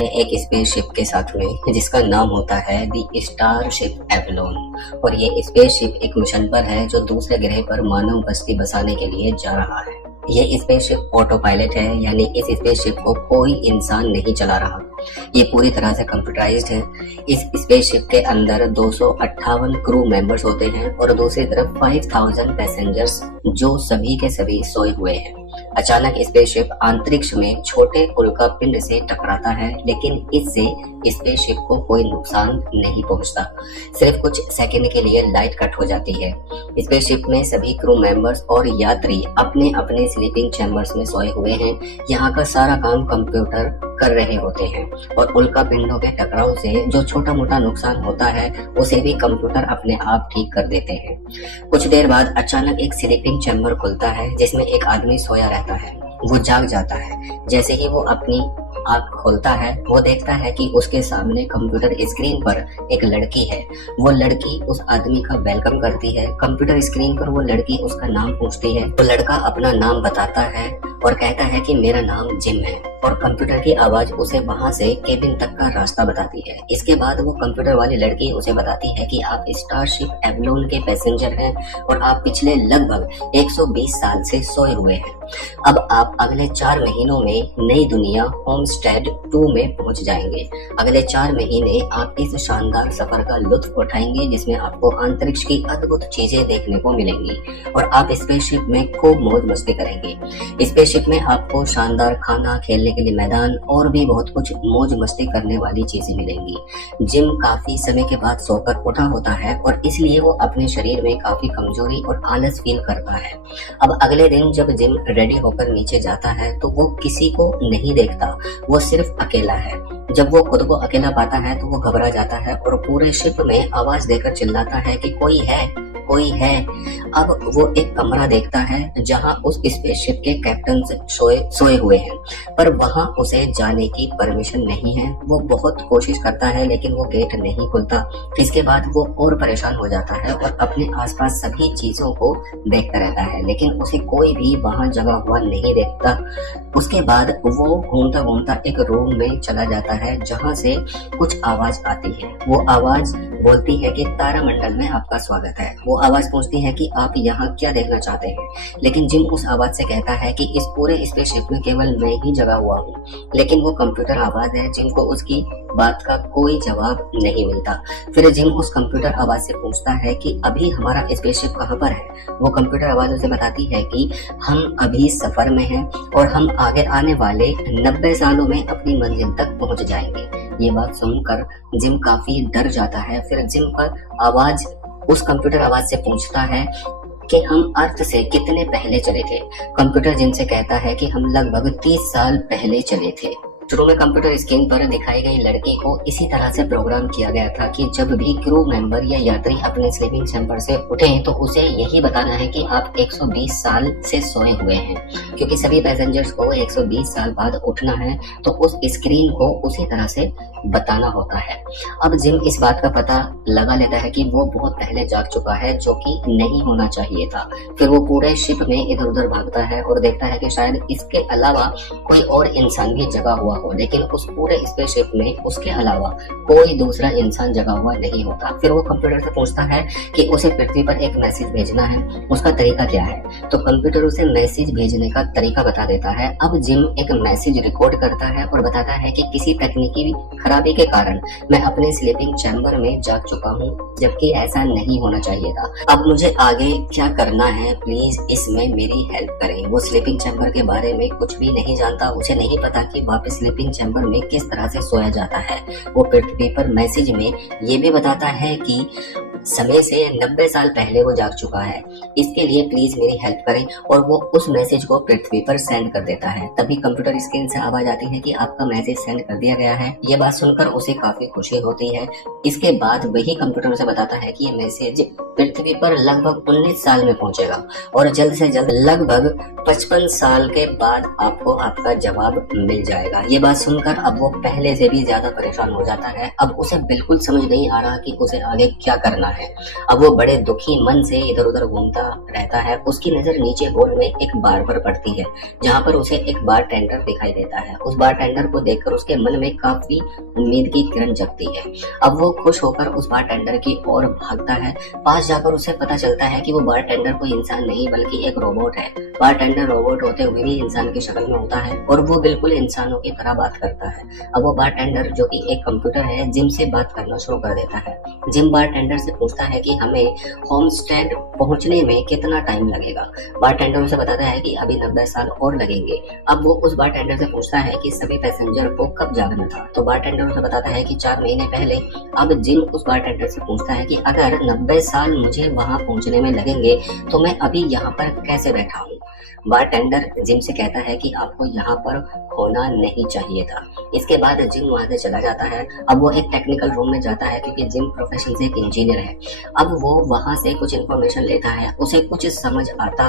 एक स्पेसशिप के साथ में जिसका नाम होता है द स्टारशिप एवलोन। और ये स्पेसशिप एक मिशन पर है जो दूसरे ग्रह पर मानव बस्ती बसाने के लिए जा रहा है। ये स्पेसशिप ऑटो पायलट है, यानी इस स्पेसशिप को कोई इंसान नहीं चला रहा। ये पूरी तरह से कंप्यूटराइज्ड है। इस स्पेसशिप के अंदर 258 क्रू मेंबर्स होते हैं और दूसरी तरफ 5000 पैसेंजर्स जो सभी के सभी सोए हुए हैं। अचानक स्पेसशिप अंतरिक्ष में छोटे उल्का पिंड से टकराता है, लेकिन इससे स्पेसशिप को कोई नुकसान नहीं पहुंचता। सिर्फ कुछ सेकंड के लिए लाइट कट हो जाती है। स्पेसशिप में सभी क्रू मेंबर्स और यात्री अपने अपने स्लीपिंग चैम्बर्स में सोए हुए हैं। यहाँ का सारा काम कंप्यूटर कर रहे होते हैं और उल्का पिंडों के टकराव से जो छोटा मोटा नुकसान होता है उसे भी कंप्यूटर अपने आप ठीक कर देते हैं। कुछ देर बाद अचानक एक स्लीपिंग चैम्बर खुलता है जिसमें एक आदमी सोया रहता है। वो जाग जाता है। जैसे ही वो अपनी आँख खोलता है वो देखता है कि उसके सामने कंप्यूटर स्क्रीन पर एक लड़की है। वो लड़की उस आदमी का वेलकम करती है। कंप्यूटर स्क्रीन पर वो लड़की उसका नाम पूछती है। वो लड़का अपना नाम बताता है और कहता है कि मेरा नाम जिम है, और कंप्यूटर की आवाज उसे वहां से केबिन तक का रास्ता बताती है। इसके बाद वो कंप्यूटर वाली लड़की उसे बताती है कि आप स्टारशिप एवलोन के पैसेंजर हैं और आप पिछले लगभग 120 साल से सोए हुए हैं। अब आप अगले 4 महीनों में नई दुनिया होमस्टेड 2 में पहुंच जाएंगे। अगले 4 महीने आप इस शानदार सफर का लुत्फ उठाएंगे जिसमें आपको अंतरिक्ष की अद्भुत चीजें देखने को मिलेंगी और आप स्पेसशिप में खूब मौज मस्ती करेंगे। स्पेसशिप में आपको शानदार खाना, खेलने के लिए मैदान और भी बहुत कुछ मौज मस्ती करने वाली चीजें मिलेंगी। जिम काफी समय के बाद सोकर उठा होता है और इसलिए वो अपने शरीर में काफी कमजोरी और आलस फील करता है। अब अगले दिन जब जिम रेडी होकर नीचे जाता है तो वो किसी को नहीं देखता, वो सिर्फ अकेला है। जब वो खुद को अकेला पाता है तो वो घबरा जाता है और पूरे शिप में आवाज देकर चिल्लाता है कि कोई है, कोई है। अब वो एक कमरा देखता है जहां उस स्पेसशिप के कैप्टन सोए हुए हैं, पर वहां उसे जाने की परमिशन नहीं है। वो बहुत कोशिश करता है लेकिन वो गेट नहीं खुलता। इसके बाद वो और परेशान हो जाता है और अपने आसपास सभी चीजों को देखता रहता है, लेकिन उसे कोई भी वहां जगा हुआ नहीं देखता। उसके बाद वो घूमता घूमता एक रूम में चला जाता है जहां से कुछ आवाज आती है। वो आवाज बोलती है कि तारामंडल में आपका स्वागत है। वो आवाज पूछती है कि आप यहाँ क्या देखना चाहते हैं, लेकिन जिम उस आवाज से कहता है कि इस पूरे स्पेसशिप में केवल मैं ही जगा हुआ हूँ। लेकिन वो कंप्यूटर आवाज है, जिम को उसकी बात का कोई जवाब नहीं मिलता। फिर जिम उस कंप्यूटर आवाज से पूछता है कि अभी हमारा स्पेसशिप कहाँ पर है। वो कंप्यूटर आवाज उसे बताती है कि हम अभी सफर में हैं और हम आगे आने वाले 90 सालों में अपनी मंजिल तक पहुंच जाएंगे। ये बात सुनकर जिम काफी डर जाता है। फिर जिम पर आवाज उस कंप्यूटर आवाज से पूछता है कि हम अर्थ से कितने पहले चले थे। कंप्यूटर जिम से कहता है कि हम लगभग 30 साल पहले चले थे। शुरू में कंप्यूटर स्क्रीन पर दिखाई गई लड़की को इसी तरह से प्रोग्राम किया गया था कि जब भी क्रू मेंबर या यात्री अपने स्लीपिंग चैम्बर से उठे तो उसे यही बताना है कि आप 120 साल से सोए हुए हैं। क्योंकि सभी पैसेंजर्स को 120 साल बाद उठना है तो उस स्क्रीन को उसी तरह से बताना होता है। अब जिम इस बात का पता लगा लेता है कि वो बहुत पहले जाग चुका है, जो कि नहीं होना चाहिए था। फिर वो पूरे शिप में इधर उधर भागता है और देखता है कि शायद इसके अलावा कोई और इंसान भी जगा हुआ हो, लेकिन उस पूरे स्पेसशिप में उसके अलावा कोई दूसरा इंसान जगा हुआ नहीं होता। फिर वो कंप्यूटर से पूछता है कि उसे पृथ्वी पर एक मैसेज भेजना है, उसका तरीका क्या है। तो कंप्यूटर उसे मैसेज भेजने का तरीका बता देता है। अब जिम एक मैसेज रिकॉर्ड करता है और बताता है कि किसी तकनीकी खराबी के कारण मैं अपने स्लीपिंग चैम्बर में जाग चुका हूँ, जबकि ऐसा नहीं होना चाहिए था। अब मुझे आगे क्या करना है, प्लीज इसमें मेरी हेल्प करें। वो स्लीपिंग चैम्बर के बारे में कुछ भी नहीं जानता। उसे नहीं पता कि वापस स्लीपिंग चैम्बर में किस तरह से सोया जाता है। वो पृथ्वी पर मैसेज में ये भी बताता है कि समय से 90 साल पहले वो जाग चुका है। इसके लिए प्लीज मेरी हेल्प करें, और वो उस मैसेज को पृथ्वी पर सेंड कर देता है। तभी कंप्यूटर स्क्रीन से आवाज आती है कि आपका मैसेज सेंड कर दिया गया है। ये बात सुनकर उसे काफी खुशी होती है। इसके बाद वही कंप्यूटर उसे बताता है कि ये मैसेज पृथ्वी पर लगभग 19 साल में पहुंचेगा और जल्द से जल्द लगभग 55 साल के बाद आपको आपका जवाब मिल जाएगा। ये बात सुनकर अब वो पहले से भी ज्यादा परेशान हो जाता है। अब उसे बिल्कुल समझ नहीं आ रहा कि उसे आगे क्या करना है। अब वो बड़े दुखी मन से इधर उधर घूमता रहता है। उसकी नजर नीचे हॉल में एक बार पर पड़ती है, जहाँ पर उसे एक बार टेंडर दिखाई देता है। उस बार टेंडर को देखकर उसके मन में काफी उम्मीद की किरण जगती है। अब वो खुश होकर उस बार टेंडर की ओर भागता है। पास जाकर उसे पता चलता है कि वो बार टेंडर कोई इंसान नहीं बल्कि एक रोबोट है। बार टेंडर रोबोट होते हुए भी इंसान की शक्ल में होता है और वो बिल्कुल इंसानों की तरह बात करता है। अब वो बार टेंडर, जो कि एक कंप्यूटर है, जिम से बात करना शुरू कर देता है। जिम बार टेंडर से पूछता है कि हमें होमस्टेड पहुंचने में कितना टाइम लगेगा। बार टेंडर उसे बताता है कि अभी 90 साल और लगेंगे। अब वो उस बार टेंडर से पूछता है कि सभी पैसेंजर को कब जागना था, तो बार टेंडर उसे बताता है कि 4 महीने पहले। अब जिम उस बार टेंडर से पूछता है कि अगर 90 साल मुझे वहां पहुंचने में लगेंगे तो मैं अभी यहाँ पर कैसे बैठा हूँ। बार टेंडर जिम से कहता है कि आपको यहाँ पर होना नहीं चाहिए था। इसके बाद जिम वहां से चला जाता है। अब वो एक टेक्निकल रूम में जाता है क्योंकि जिम प्रोफेशन से एक इंजीनियर है। अब वो वहां से कुछ इन्फॉर्मेशन लेता है, उसे कुछ समझ आता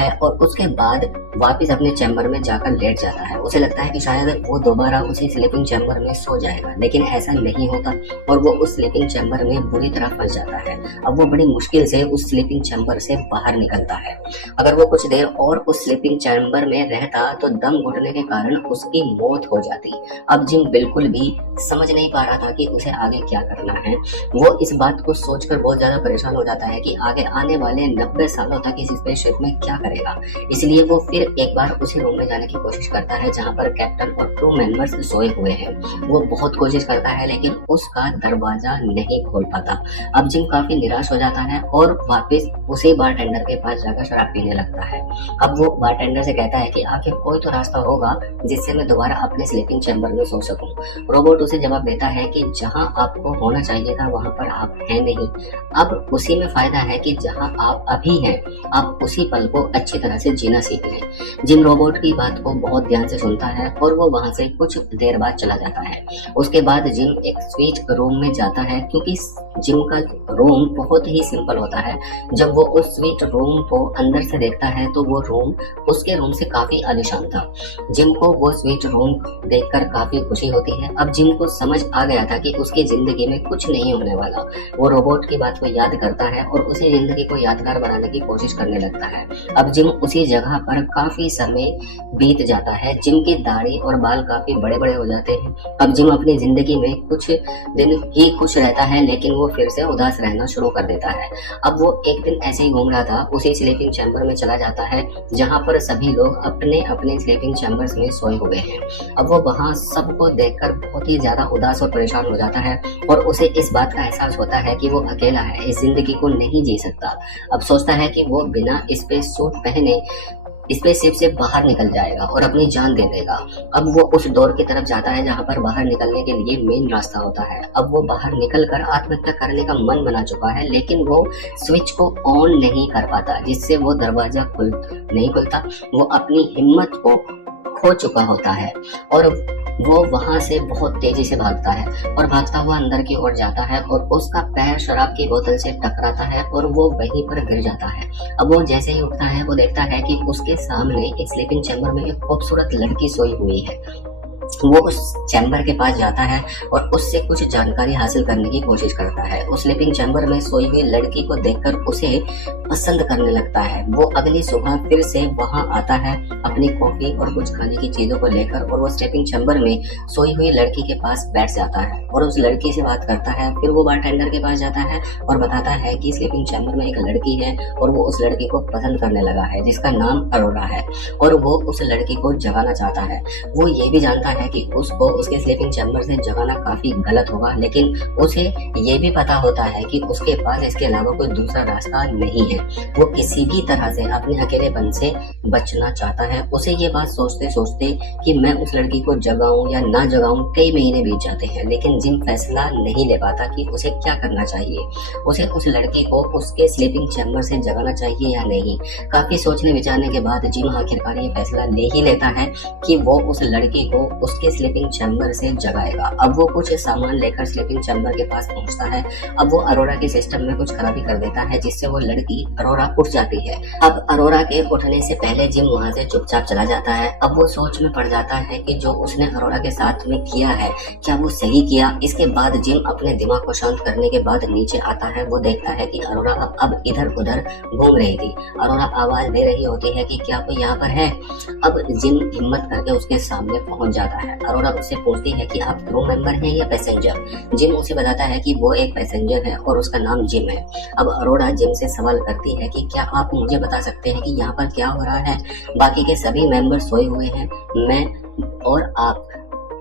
है और उसके बाद वापस अपने चैम्बर में जाकर लेट जाता है। उसे लगता है कि शायद वो दोबारा उसी स्लीपिंग चैम्बर में सो जाएगा, लेकिन ऐसा नहीं होता और वो उस स्लीपिंग चैम्बर में बुरी तरह फंस जाता है। अब वो बड़ी मुश्किल से उस स्लीपिंग चैम्बर से बाहर निकलता है। अगर वो कुछ देर और उस स्लीपिंग चैम्बर में रहता तो दम घुटने के कारण उसकी मौत हो जाती। अब जिम बिल्कुल भी समझ नहीं पा रहा था कि उसे आगे क्या करना है। वो इस बात को सोचकर बहुत ज्यादा परेशान हो जाता है कि आगे आने वाले 90 सालों तक इस स्पेसशिप में क्या करेगा। इसलिए वो फिर एक बार उसी रूम में जाने की कोशिश करता है जहाँ पर कैप्टन और क्रू मेंबर्स सोए हुए हैं। वो बहुत कोशिश करता है लेकिन उसका दरवाजा नहीं खोल पाता। अब जिम काफी निराश हो जाता है और वापस उसी बारटेंडर के पास जाकर शराब पीने लगता है। अब वो बारटेंडर से कहता है कि आखिर कोई तो रास्ता होगा जिससे मैं दोबारा अपने स्लीपिंग चैम्बर में सो सकूं। रोबोट उसे जवाब देता है कि जहां आपको होना चाहिए था वहां पर आप हैं नहीं। अब उसी में फायदा है कि जहां आप अभी हैं आप उसी पल को अच्छी तरह से जीना सीख लें। जिम रोबोट की बात को बहुत ध्यान से सुनता है और वो वहां से कुछ देर बाद चला जाता है। उसके बाद जिम एक स्विच रूम में जाता है क्योंकि जिम का रूम बहुत ही सिंपल होता है। जब वो उस स्विच रूम को अंदर से देखता है तो वो रूम उसके रूम से काफी आलीशान था। जिम को वो स्विच रूम देखकर काफी खुशी होती है। अब जिम को समझ आ गया था कि उसकी जिंदगी में कुछ नहीं होने वाला। वो रोबोट की बात को याद करता है और उसी जिंदगी को यादगार बनाने की कोशिश करने लगता है। अब जिम उसी जगह पर काफी समय बीत जाता है। जिम की दाढ़ी और बाल काफी बड़े बड़े हो जाते हैं। अब जिम अपनी जिंदगी में कुछ दिन ही खुश रहता है लेकिन वो फिर से उदास रहना शुरू कर देता है। अब वो एक दिन ऐसे ही घूम रहा था, उसी स्लीपिंग चैम्बर में चला जाता है जहाँ पर सभी लोग अपने अपने स्लीपिंग चैम्बर्स में सोए हुए हैं। अब वो वहाँ सबको देखकर बहुत ही ज्यादा उदास और परेशान हो जाता है और उसे इस बात का एहसास होता है कि वो अकेला है, इस जिंदगी को नहीं जी सकता। अब सोचता है कि वो बिना स्पेस सूट पहने स्पेसशिप से बाहर निकल जाएगा और अपनी जान दे देगा। अब वो उस डोर की तरफ जाता है जहाँ पर बाहर निकलने के लिए मेन रास्ता होता है। अब वो बाहर निकलकर आत्महत्या करने का मन बना चुका है लेकिन वो स्विच को ऑन नहीं कर पाता जिससे वो दरवाजा नहीं खुलता। वो अपनी हिम्मत को खो चुका होता है और वो वहां से बहुत तेजी से भागता है और भागता हुआ अंदर की ओर जाता है और उसका पैर शराब की बोतल से टकराता है और वो वहीं पर गिर जाता है। अब वो जैसे ही उठता है वो देखता है कि उसके सामने एक स्लीपिंग चैम्बर में एक खूबसूरत लड़की सोई हुई है। वो उस चैम्बर के पास जाता है और उससे कुछ जानकारी हासिल करने की कोशिश करता है। उस स्लीपिंग चैम्बर में सोई हुई लड़की को देखकर उसे पसंद करने लगता है। वो अगली सुबह फिर से वहां आता है अपनी कॉफी और कुछ खाने की चीजों को लेकर और वो स्लीपिंग चैम्बर में सोई हुई लड़की के पास बैठ जाता है और उस लड़की से बात करता है। फिर वो बारटेंडर के पास जाता है और बताता है कि स्लीपिंग चैम्बर में एक लड़की है और वो उस लड़की को पसंद करने लगा है जिसका नाम अरोरा है और वो उस लड़की को जगाना चाहता है। वो ये भी जानता है कि उसको उसके स्लीपिंग चैम्बर से जगाना काफी गलत होगा लेकिन उसे ये भी पता होता है कि उसके पास इसके अलावा कोई दूसरा रास्ता नहीं है। वो किसी भी तरह से अपने अकेलेपन से बचना चाहता है। उसे ये बात सोचते सोचते कि मैं उस लड़की को जगाऊं या ना जगाऊं कई महीने बीत जाते हैं लेकिन जिम फैसला नहीं ले पाता कि उसे क्या करना चाहिए। उसे उस लड़की को उसके स्लीपिंग चैम्बर से जगाना चाहिए या नहीं। काफी सोचने विचारने के बाद जिम आखिरकार ये फैसला ले ही लेता है कि वो उस लड़की को उसके स्लीपिंग चैम्बर से जगाएगा। अब वो कुछ सामान लेकर स्लीपिंग चैम्बर के पास पहुंचता है। अब वो अरोरा के सिस्टम में कुछ खराबी कर देता है जिससे वो लड़की अरोरा उठ जाती है। अब अरोरा के उठने से पहले जिम वहां से चुपचाप चला जाता है। अब वो सोच में पड़ जाता है कि जो उसने अरोरा के साथ में किया है क्या वो सही किया। इसके बाद जिम अपने दिमाग को शांत करने के बाद नीचे आता है। वो देखता है कि अरोरा अब इधर उधर घूम रही थी। अरोरा आवाज दे रही होती है कि क्या कोई यहाँ पर है। अब जिम हिम्मत करके उसके सामने पहुंच जाता है। अरोरा उससे पूछती है कि आप क्रू मेंबर हैं या पैसेंजर। जिम उसे बताता है कि वो एक पैसेंजर है और उसका नाम जिम है। अब अरोरा जिम से सवाल करती है कि क्या आप मुझे बता सकते हैं कि यहाँ पर क्या हो रहा है। बाकी के सभी मेंबर सोए हुए हैं, मैं और आप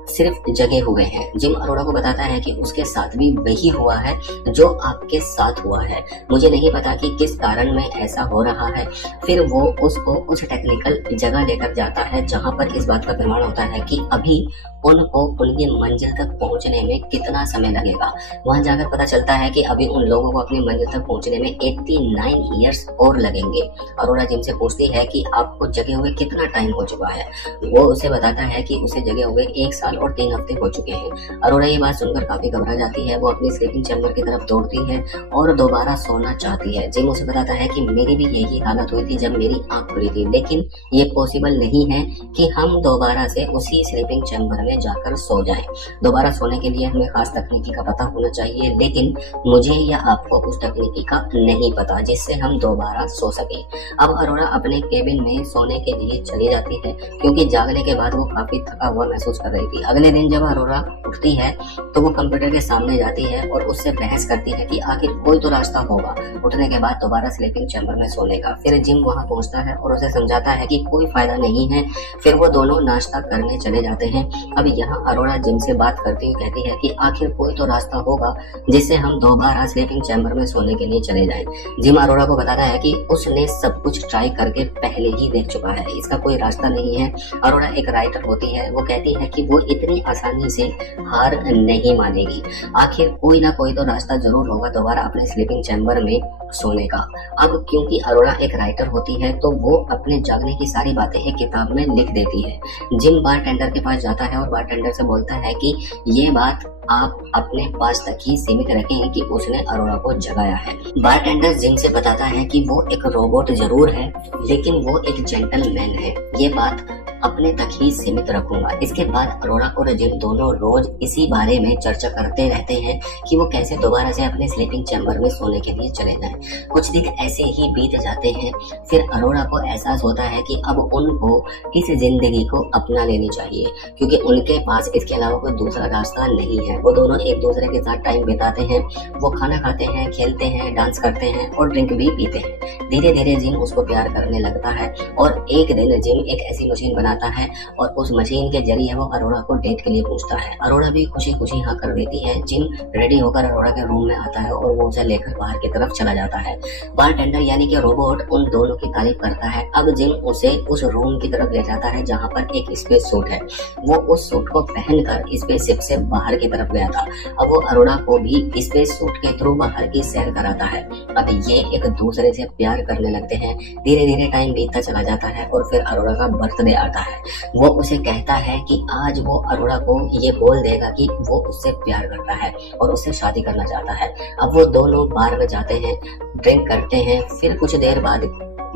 सिर्फ जगे हुए हैं। जिम अरोरा को बताता है कि उसके साथ भी वही हुआ है जो आपके साथ हुआ है। मुझे नहीं पता कि किस कारण में ऐसा हो रहा है। फिर वो उसको उस टेक्निकल जगह लेकर जाता है जहां पर इस बात का प्रमाण होता है कि अभी उनको उनकी मंजिल तक पहुंचने में कितना समय लगेगा। वहां जाकर पता चलता है कि अभी उन लोगों को अपनी मंजिल तक पहुंचने में 89 ईयर्स और लगेंगे। अरोरा जिम से पूछती है कि आपको जगे हुए कितना टाइम हो चुका है। वो उसे बताता है कि उसे जगे हुए 1 साल और 3 हफ्ते हो चुके हैं। अरोरा ये बात सुनकर काफी घबरा जाती है। वो अपनी स्लीपिंग चैम्बर की तरफ दौड़ती है और दोबारा सोना चाहती है। जिम उसे बताता है कि मेरी भी यही हालत हुई थी जब मेरी आंख खुली थी, लेकिन ये पॉसिबल नहीं है कि हम दोबारा से उसी स्लीपिंग चैम्बर में जाकर सो जाएं। दोबारा सोने के लिए हमें खास तकनीकी का पता होना चाहिए, लेकिन मुझे या आपको उस तकनीकी का नहीं पता जिससे हम दोबारा सो सके। अब अरोरा अपने केबिन में सोने के लिए चली जाती है क्योंकि जागने के बाद वो काफी थका हुआ महसूस कर रही थी। अगले दिन जब अरोरा उठती है तो वो कंप्यूटर के सामने जाती है और उससे बहस करती है कि आखिर कोई तो रास्ता होगा उठने के बाद दोबारा स्लीपिंग चैम्बर में सोने का। फिर जिम वहां पहुंचता है और उसे समझाता है कि कोई फायदा नहीं है। फिर वो दोनों नाश्ता करने चले जाते हैं। अब यहाँ अरोरा जिम से बात करती हुई कहती है कि आखिर कोई तो रास्ता होगा जिससे हम दोबारा स्लीपिंग चैम्बर में सोने के लिए चले जाएं। जिम अरोरा को बताता है कि उसने सब कुछ ट्राई करके पहले ही देख चुका है, इसका कोई रास्ता नहीं है। अरोरा एक राइटर होती है, वो कहती है कि वो इतनी आसानी से हार नहीं मानेगी। आखिर कोई ना कोई तो रास्ता जरूर होगा दोबारा अपने स्लीपिंग चैम्बर में सोने का। अब क्योंकि अरोरा एक राइटर होती है तो वो अपने जागने की सारी बातें एक किताब में लिख देती है। जिम बारटेंडर के पास जाता है और बारटेंडर से बोलता है कि ये बात आप अपने पास तक ही सीमित रखें कि उसने अरोरा को जगाया है। बारटेंडर जिम से बताता है कि वो एक रोबोट जरूर है लेकिन वो एक जेंटलमैन है, ये बात अपने तक ही सीमित रखूंगा। इसके बाद अरोरा और जिम दोनों रोज इसी बारे में चर्चा करते रहते हैं कि वो कैसे दोबारा से अपने स्लीपिंग चैम्बर में सोने के लिए चले जाएं। कुछ दिन ऐसे ही बीत जाते हैं। फिर अरोरा को एहसास होता है कि अब उनको इस जिंदगी को अपना लेनी चाहिए क्योंकि उनके पास इसके अलावा कोई दूसरा रास्ता नहीं है। वो दोनों एक दूसरे के साथ टाइम बिताते हैं, वो खाना खाते हैं, खेलते हैं, डांस करते हैं और ड्रिंक भी पीते हैं। धीरे धीरे जिम उसको प्यार करने लगता है और एक दिन जिम एक ऐसी मशीन बनाता है और उस मशीन के जरिए वो अरोरा को डेट के लिए पूछता है। अरोरा भी खुशी खुशी हाँ कर देती है। जिम रेडी होकर अरोरा के रूम में आता है और वो उसे लेकर बाहर की तरफ चला जाता है। बारटेंडर यानी कि रोबोट उन दोनों की तारीफ करता है। अब जिम उसे उस रूम की तरफ ले जाता है जहाँ पर एक स्पेस सूट है। वो उस सूट को पहनकर स्पेसशिप से बाहर की तरफ गया था। अब वो अरोरा को भी स्पेस सूट के थ्रू बाहर की सैर कराता है। अब ये एक दूसरे से प्यार करने लगते हैं। धीरे धीरे टाइम बीतता चला जाता है और फिर अरोरा का बर्थडे आता है। वो उसे कहता है कि आज वो अरोरा को ये बोल देगा कि वो उससे प्यार करता है और उससे शादी करना चाहता है। अब वो दोनों बार में जाते हैं, ड्रिंक करते हैं। फिर कुछ देर बाद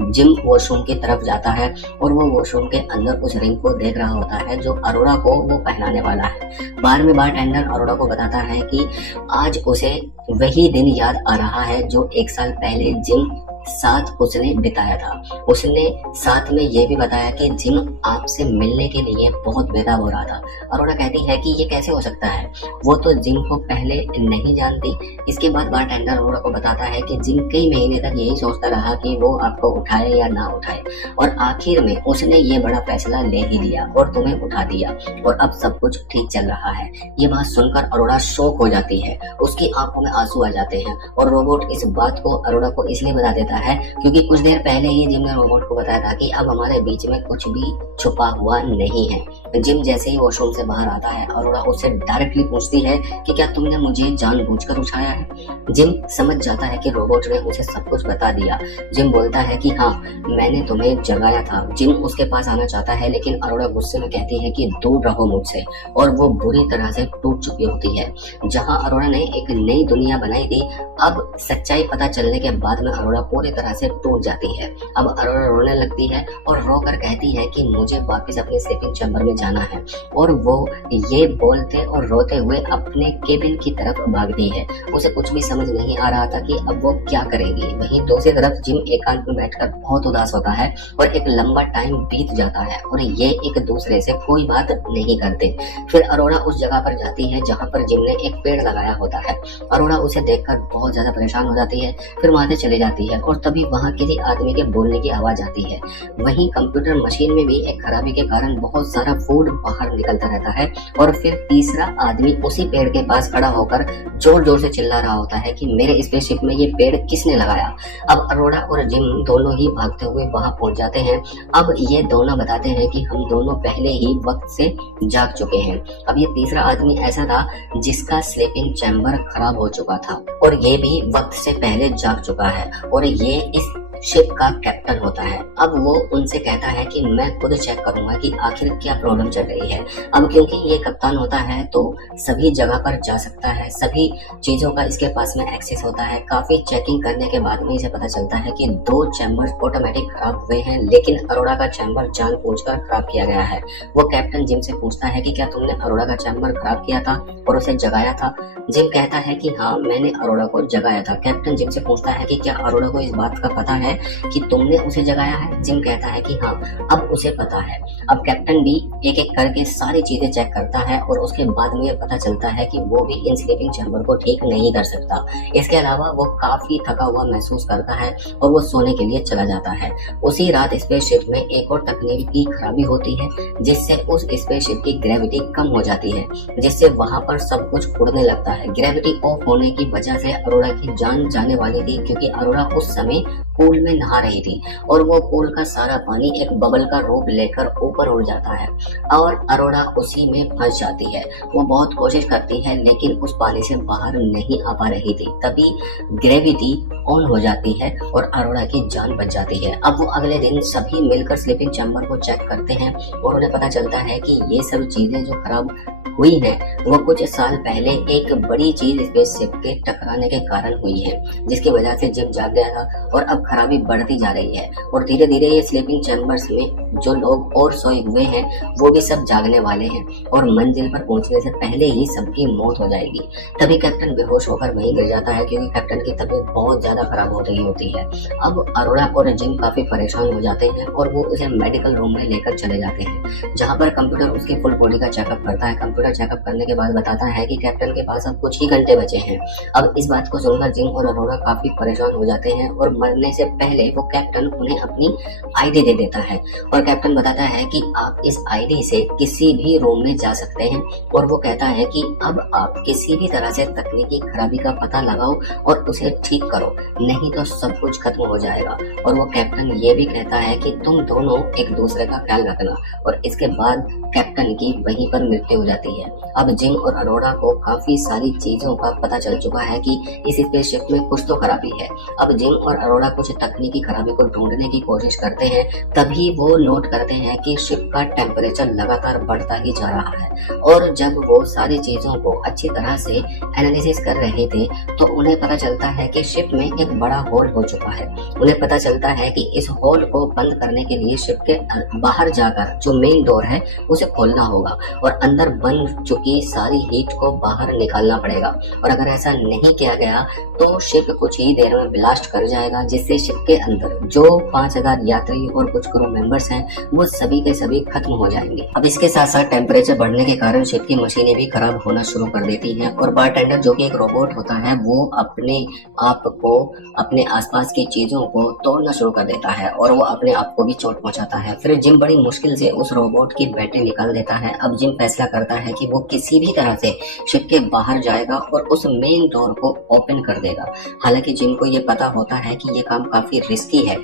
जिम वॉशरूम की तरफ जाता है और वो वॉशरूम के अंदर उस रिंग को देख रहा होता है जो अरोरा को वो पहनाने वाला है। बार में बारटेंडर अरोरा को बताता है कि आज उसे वही दिन याद आ रहा है जो 1 साल पहले जिम साथ उसने बिताया था। उसने साथ में ये भी बताया कि जिम आपसे मिलने के लिए बहुत बेताब हो रहा था। अरोरा कहती है कि ये कैसे हो सकता है, वो तो जिम को पहले नहीं जानती। इसके बाद बारटेंडर अरोरा को बताता है कि जिम कई महीने तक यही सोचता रहा कि वो आपको उठाए या ना उठाए और आखिर में उसने ये बड़ा फैसला ले ही लिया और तुम्हें उठा दिया और अब सब कुछ ठीक चल रहा है। ये बात सुनकर अरोरा शॉक हो जाती है, उसकी आंखों में आंसू आ जाते हैं और रोबोट इस बात को अरोरा को इसलिए बता देता है क्योंकि कुछ देर पहले ही जिम ने रोबोट को बताया था कि अब हमारे बीच में कुछ भी छुपा हुआ नहीं है। जिम जैसे ही वॉशरूम से बाहर आता है, अरोड़ा उससे डायरेक्टली पूछती है कि क्या तुमने मुझे जानबूझकर उठाया है। जिम समझ जाता है कि रोबोट ने उसे सब कुछ बता दिया। जिम बोलता है कि हाँ, मैंने तुम्हें जगाया था। जिम उसके पास आना चाहता है, लेकिन अरोड़ा गुस्से में कहती है कि दूर रहो मुझसे, और वो बुरी तरह से टूट चुकी होती है। जहाँ अरोड़ा ने एक नई दुनिया बनाई थी, अब सच्चाई पता चलने के बाद में अरोड़ा पूरी तरह से टूट जाती है। अब अरोड़ा रोने लगती है और रोकर कहती है कि मुझे वापस अपने स्लीपिंग चैम्बर में जाना है, और वो ये बोलते और रोते हुए अपने केबिन की तरफ भागती है। उसे कुछ भी समझ नहीं आ रहा था कि अब वो क्या करेगी। वहीं दूसरी तरफ जिम एकांत में बैठकर बहुत उदास होता है और एक लंबा टाइम बीत जाता है और ये एक दूसरे से कोई बात नहीं करते। फिर अरोड़ा उस जगह पर जाती है जहाँ पर जिम ने एक पेड़ लगाया होता है। अरोड़ा उसे देखकर बहुत ज्यादा परेशान हो जाती है, फिर वहां से चली जाती है और तभी वहां किसी आदमी के बोलने की आवाज आती है। वहीं कंप्यूटर मशीन में भी एक खराबी के कारण बहुत सारा फूड बाहर निकलता रहता है और फिर तीसरा आदमी उसी पेड़ के पास खड़ा होकर जोर जोर से चिल्ला रहा होता है कि मेरे स्पेसशिप में ये पेड़ किसने लगाया। अब अरोड़ा और जिम दोनों ही भागते हुए वहां पहुंच जाते हैं। अब ये दोनों बताते हैं कि हम दोनों पहले ही वक्त से जाग चुके हैं। अब ये तीसरा आदमी ऐसा था जिसका स्लीपिंग चैम्बर खराब हो चुका था और ये भी वक्त से पहले जाग चुका है और ये इस शिप का कैप्टन होता है। अब वो उनसे कहता है कि मैं खुद चेक करूंगा कि आखिर क्या प्रॉब्लम चल रही है। अब क्योंकि ये कप्तान होता है तो सभी जगह पर जा सकता है, सभी चीजों का इसके पास में एक्सेस होता है। काफी चेकिंग करने के बाद में इसे पता चलता है कि 2 चैम्बर्स ऑटोमेटिक खराब हुए हैं, लेकिन अरोड़ा का चैम्बर जानबूझकर खराब किया गया है। वो कैप्टन जिम से पूछता है कि क्या तुमने अरोड़ा का चैम्बर खराब किया था और उसे जगाया था। जिम कहता है कि हाँ, मैंने अरोड़ा को जगाया था। कैप्टन जिम से पूछता है कि क्या अरोड़ा को इस बात का पता है कि तुमने उसे जगाया है। जिम कहता है कि हाँ, अब उसे पता है। अब कैप्टन भी एक एक करके सारी चीजें चेक करता है और उसके बाद में पता चलता है कि वो भी इन स्लीपिंग चैम्बर को ठीक नहीं कर सकता। इसके अलावा वो काफी थका हुआ महसूस करता है और वो सोने के लिए चला जाता है। उसी रात स्पेसशिप में एक और तकनीक की खराबी होती है जिससे उस स्पेसशिप की ग्रेविटी कम हो जाती है, जिससे वहां पर सब कुछ उड़ने लगता है। ग्रेविटी ऑफ होने की वजह से अरोड़ा की जान जाने वाली थी, क्योंकि अरोड़ा उस समय पूल में नहा रही थी और वो पूल का सारा पानी एक बबल का रूप लेकर ऊपर उड़ जाता है और अरोड़ा उसी में फंस जाती है। वो बहुत कोशिश करती है लेकिन उस पानी से बाहर नहीं आ पा रही थी। तभी ग्रेविटी ऑन हो जाती है और अरोड़ा की जान बच जाती है। अब वो अगले दिन सभी मिलकर स्लीपिंग चैम्बर को चेक करते हैं और उन्हें पता चलता है कि ये सब चीजें जो खराब हुई है वो कुछ साल पहले एक बड़ी चीज स्पेसशिप के टकराने के कारण हुई है, जिसकी वजह से जिम जाग गया था और अब खराबी बढ़ती जा रही है और धीरे धीरे ये स्लीपिंग चैम्बर्स में जो लोग और सोए हुए हैं वो भी सब जागने वाले हैं और मंजिल पर पहुंचने से पहले ही सबकी मौत हो जाएगी। तभी कैप्टन बेहोश होकर वहीं गिर जाता है, क्योंकि कैप्टन की तबीयत बहुत ज्यादा खराब हो रही होती है। अब अरोड़ा और जिम काफी परेशान हो जाते हैं और वो उसे मेडिकल रूम में लेकर चले जाते हैं, जहाँ पर कंप्यूटर उसकी फुल बॉडी का चेकअप करता है। कंप्यूटर चेकअप करने के बाद बताता है कि कैप्टन के पास अब कुछ ही घंटे बचे हैं। अब इस बात को सुनकर जिम और अरोड़ा काफी परेशान हो जाते हैं और मरने से पहले वो कैप्टन उन्हें अपनी आईडी दे देता है और कैप्टन बताता है कि आप इस आईडी से किसी भी रूम में जा सकते हैं और वो कहता है कि अब आप किसी भी तरह से तकनीकी खराबी का पता लगाओ और उसे ठीक करो, नहीं तो सब कुछ खत्म हो जाएगा। और वो कैप्टन ये भी कहता है कि तुम दोनों एक दूसरे का ख्याल रखना, और इसके बाद कैप्टन की वहीं पर मृत्यु हो जाती है। अब जिम और अरोड़ा को काफी सारी चीजों का पता चल चुका है कि इस स्पेसशिप में कुछ तो खराबी है। अब जिम और अरोड़ा कुछ तकनीकी खराबी को ढूंढने की कोशिश करते हैं, तभी वो नोट करते हैं कि शिप का टेम्परेचर लगातार बढ़ता ही जा रहा है। और जब वो सारी चीजों को अच्छी तरह से एनालिसिस कर रहे थे तो उन्हें पता चलता है कि शिप में एक बड़ा होल हो चुका है। उन्हें पता चलता है कि इस होल को बंद करने के लिए शिप के बाहर जाकर जो मेन डोर है उसे खोलना होगा और अंदर बन चुकी सारी हीट को बाहर निकालना पड़ेगा। और अगर ऐसा नहीं किया गया तो शिप कुछ ही देर में ब्लास्ट कर जाएगा, जिससे शिप के अंदर जो 5000 यात्री और कुछ क्रू मेंबर्स हैं वो सभी के सभी खत्म हो जाएंगे। अब इसके साथ साथ टेम्परेचर बढ़ने के कारण शिप की मशीनें भी खराब होना शुरू कर देती हैं और बारटेंडर जो कि एक रोबोट होता है वो अपने आप को, अपने आसपास की चीजों को तोड़ना शुरू कर देता है और वो अपने आप को भी चोट पहुंचाता है। फिर जिम बड़ी मुश्किल से उस रोबोट की बैटरी निकाल देता है। अब जिम फैसला करता है कि वो किसी भी तरह से शिप के बाहर जाएगा और उस मेन डोर को ओपन कर देगा। हालांकि जिम को ये पता होता है कि ये काम काफी रिस्की है,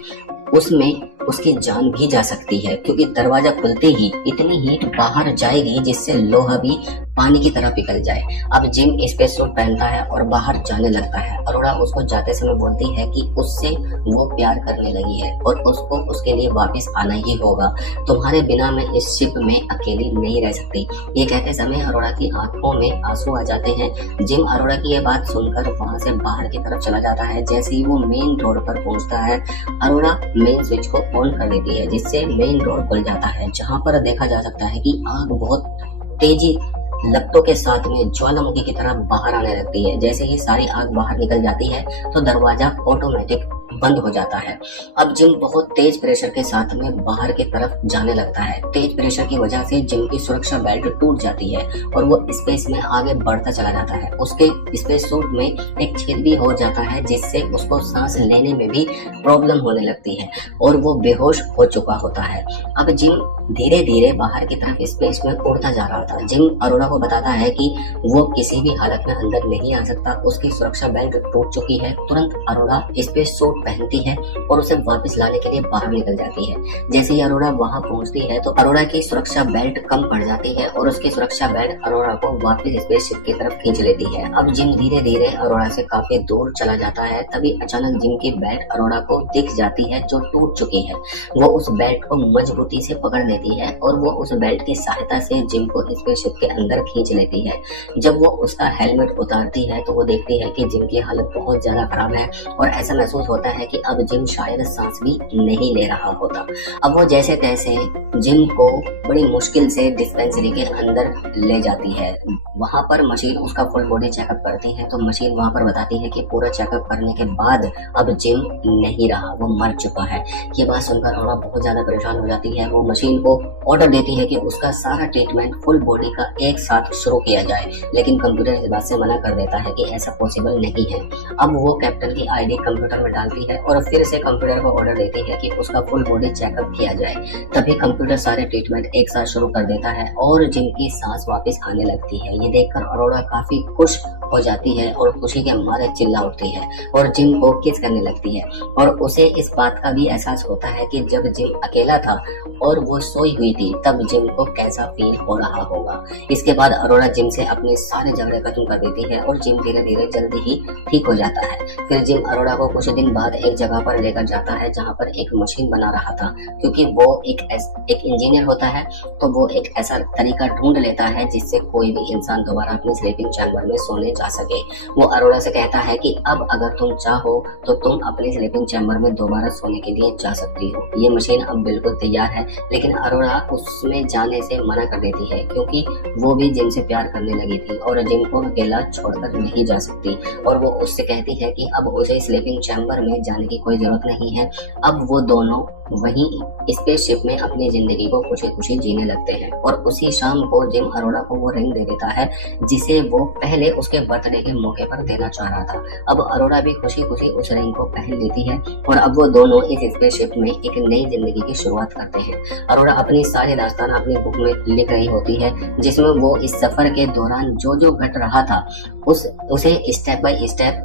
उसमें उसकी जान भी जा सकती है, क्योंकि दरवाजा खुलते ही इतनी हीट बाहर जाएगी जिससे लोहा भी पानी की तरह पिघल जाए। अब जिम स्पेस सूट पहनता है और बाहर जाने लगता है। अरोड़ा उसको जाते समय बोलती है कि उससे वो प्यार करने लगी है और उसको उसके लिए वापस आना ही होगा। तुम्हारे बिना मैं इस शिप में अकेली नहीं रह सकती। ये कहते समय अरोड़ा की आंखों में आंसू आ जाते हैं। जिम अरोड़ा की ये बात सुनकर वहां से बाहर की तरफ चला जाता है। जैसे ही वो मेन रोड पर पहुंचता है, अरोड़ा मेन स्विच को ऑन कर देती है, जिससे मेन रोड खुल जाता है, जहां पर देखा जा सकता है कि आग बहुत तेजी लपटों के साथ में ज्वालामुखी की तरह बाहर आने लगती है। जैसे ही सारी आग बाहर निकल जाती है तो दरवाजा ऑटोमेटिक बंद हो जाता है। अब जिम बहुत तेज प्रेशर के साथ में बाहर की तरफ जाने लगता है। तेज प्रेशर की वजह से जिम की सुरक्षा बेल्ट टूट जाती है और वो स्पेस में आगे बढ़ता चला जाता है। उसके स्पेस सूट में एक छेद भी हो जाता है, जिससे उसको सांस लेने में भी प्रॉब्लम होने लगती है और वो बेहोश हो चुका होता है। अब जिम धीरे धीरे बाहर की तरफ स्पेस में उड़ता जा रहा था। जिम अरोड़ा को बताता है कि वो किसी भी हालत में अंदर नहीं आ सकता, उसकी सुरक्षा बेल्ट टूट चुकी है। तुरंत अरोड़ा स्पेस सूट पहनती है और उसे वापस लाने के लिए बाहर निकल जाती है। जैसे ही अरोड़ा वहां पहुंचती है तो अरोड़ा की सुरक्षा बेल्ट कम पड़ जाती है और उसकी सुरक्षा बेल्ट अरोड़ा को वापस स्पेसशिप की तरफ खींच लेती है। अब जिम धीरे धीरे अरोड़ा से काफी दूर चला जाता है। तभी अचानक जिम की बेल्ट अरोड़ा को दिख जाती है, जो टूट चुकी है। वो उस बेल्ट को मजबूती से पकड़ लेती है और वो उस बेल्ट की सहायता से जिम को स्पेसशिप के अंदर खींच लेती है। जब वो उसका हेलमेट उतारती है तो वो देखती है कि जिम की हालत बहुत ज्यादा खराब है और ऐसा महसूस होता है कि अब जिम शायद सांस भी नहीं ले रहा होता। अब वो जैसे तैसे जिम को बड़ी मुश्किल से डिस्पेंसरी के अंदर ले जाती है। वहां पर मशीन उसका फुल बॉडी चेकअप करती है तो मशीन वहां पर बताती है कि पूरा चेकअप करने के बाद अब जिम नहीं रहा, वो मर चुका है। ये बात सुनकर अरोड़ा बहुत ज्यादा परेशान हो जाती है। वो मशीन को ऑर्डर देती है कि उसका सारा ट्रीटमेंट फुल बॉडी का एक साथ शुरू किया जाए, लेकिन कंप्यूटर इस बात से मना कर देता है कि ऐसा पॉसिबल नहीं है। अब वो कैप्टन की आईडी कंप्यूटर में डालती है और फिर से कंप्यूटर को ऑर्डर देती है कि उसका फुल बॉडी चेकअप किया जाए। तभी कंप्यूटर सारे ट्रीटमेंट एक साथ शुरू कर देता है और जिम की सांस वापस आने लगती है। ये देखकर अरोड़ा काफी खुश हो जाती है और खुशी के मारे चिल्ला उठती है और जिम को किस करने लगती है। और उसे इस बात का भी एहसास होता है कि जब जिम अकेला था और वो सोई हुई थी तब जिम को कैसा फील हो रहा होगा। इसके बाद अरोड़ा जिम से अपने सारे झगड़े खत्म कर देती है और जिम धीरे धीरे जल्दी ही ठीक हो जाता है। फिर जिम अरोड़ा को कुछ दिन बाद एक जगह पर लेकर जाता है जहाँ पर एक मशीन बना रहा था, क्योंकि वो एक इंजीनियर होता है तो वो एक ऐसा तरीका ढूंढ लेता है जिससे कोई भी इंसान दोबारा अपने स्लीपिंग चैम्बर में सोने जा सके। वो अरोड़ा से कहता है कि अब अगर तुम चाहो तो तुम अपने स्लीपिंग चैम्बर में दोबारा सोने के लिए जा सकती हो। ये मशीन अब बिल्कुल तैयार है, लेकिन अरोड़ा उसमें जाने से मना कर देती है क्योंकि वो भी जिम से प्यार करने लगी थी और जिम को अकेला छोड़कर नहीं जा सकती। और वो उससे कहती है कि अब उसे स्लीपिंग चैम्बर में जाने की कोई जरूरत नहीं है। अब वो दोनों वहीं स्पेसशिप में अपनी जिंदगी को खुशी खुशी जीने लगते हैं। और उसी शाम को जिम अरोड़ा को वो रिंग दे देता है जिसे वो पहले उसके बर्थडे के मौके पर देना चाह रहा था। अब अरोड़ा भी खुशी खुशी उस रिंग को पहन लेती है और अब वो दोनों इस स्पेसशिप में एक नई जिंदगी की शुरुआत करते हैं। अरोड़ा अपनी सारी दास्तान अपनी बुक में लिख रही होती है, जिसमें वो इस सफर के दौरान जो जो घट रहा था उसे स्टेप बाय स्टेप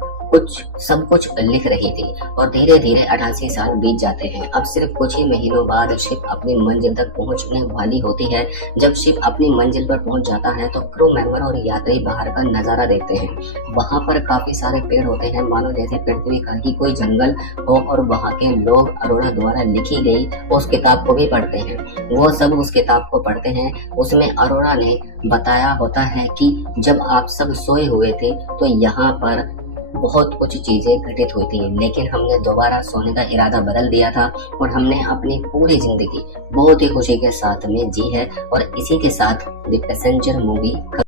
सब कुछ लिख रही थी। और धीरे धीरे 88 साल बीत जाते हैं। अब सिर्फ कुछ ही महीनों बाद शिप अपनी मंजिल तक पहुंचने वाली होती है। जब शिप अपनी मंजिल पर पहुंच जाता है तो क्रू मेंबर और यात्री बाहर का नजारा देखते हैं। वहां पर काफी सारे पेड़ होते हैं, मानो जैसे पृथ्वी का ही कोई जंगल हो, और वहां के लोग अरोड़ा द्वारा लिखी गई उस किताब को भी पढ़ते हैं। वो सब उस किताब को पढ़ते हैं। उसमें अरोड़ा ने बताया होता है कि जब आप सब सोए हुए थे तो यहाँ पर बहुत कुछ चीजें घटित हुई थी, लेकिन हमने दोबारा सोने का इरादा बदल दिया था और हमने अपनी पूरी जिंदगी बहुत ही खुशी के साथ में जी है। और इसी के साथ द पैसेंजर मूवी